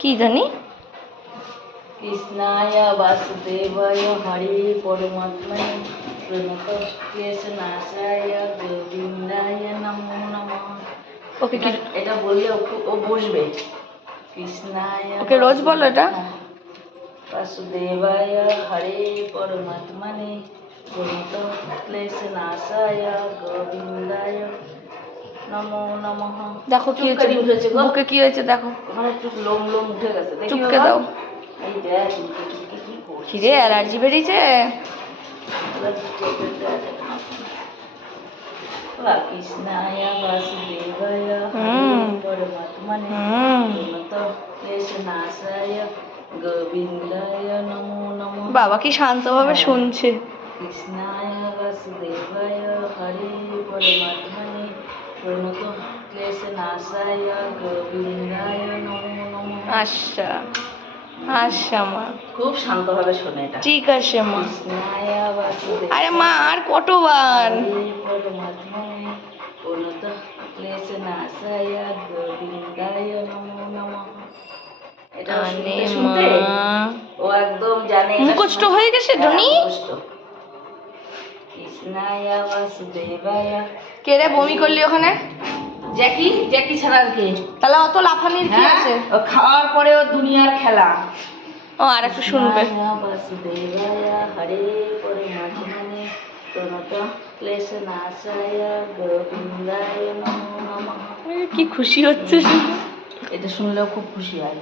কি জানি? কৃষ্ণায় বাসুদেবায় হরে পরমাত্মনে প্রণত ক্লেশনাশায় গোবিন্দায় নমো নমঃ। ওকে কি এটা বললে ও বসবে। কৃষ্ণায় ওকে রোজ বলো এটা? বাসুদেবায় হরে পরমাত্মনে প্রণত ক্লেশনাশায় গোবিন্দায় নমো নমঃ। দেখো কি হয়েছে, বুকে কি হয়েছে দেখো। ওখানে একটু লোম লোম উঠে গেছে, চুপকে দাও। এই দেখ চুপকে কি করছিস? খিদে অ্যালার্জি বেরিয়েছে। কৃষ্ণায় বাসুদেবায় হরে পরমাত্মনে প্রণত ক্লেশনাশায় গোবিন্দায় নমো নমঃ। বাবা কি শান্তভাবে শুনছে। কৃষ্ণায় বাসুদেবায় হরে পরমাত্মনে প্রণত ক্লেশনাশায় গোবিন্দায় নমো নমঃ। আচ্ছা আচ্ছা মা, খুব শান্তভাবে শোনে এটা। ঠিক আছে মা। কৃষ্ণায় বাসুদেবায় আরে মা আর কতবার? হরে পরমাত্মনে প্রণত ক্লেশনাশায় গোবিন্দায় নমো নমঃ। এটা শুনতে শুনতে ও একদম জানে মুখস্থ হয়ে গেছে ধনী। কৃষ্ণায় বাসুদেবায়। কে রে বমি করলি ওখানে? জ্যাকি ছাড়া আর কে? তাহলে অত লাফানির কি আছে? ও খাওয়ার পরে ও দুনিয়ার খেলা। ও আর একটু শুনবে। বাসুদেবায় হরে পরমাত্মনে প্রণত ক্লেশনাশায় গোবিন্দায় নমো নমঃ। কি খুশি হচ্ছে। এটা শুনলেও খুব খুশি হয়।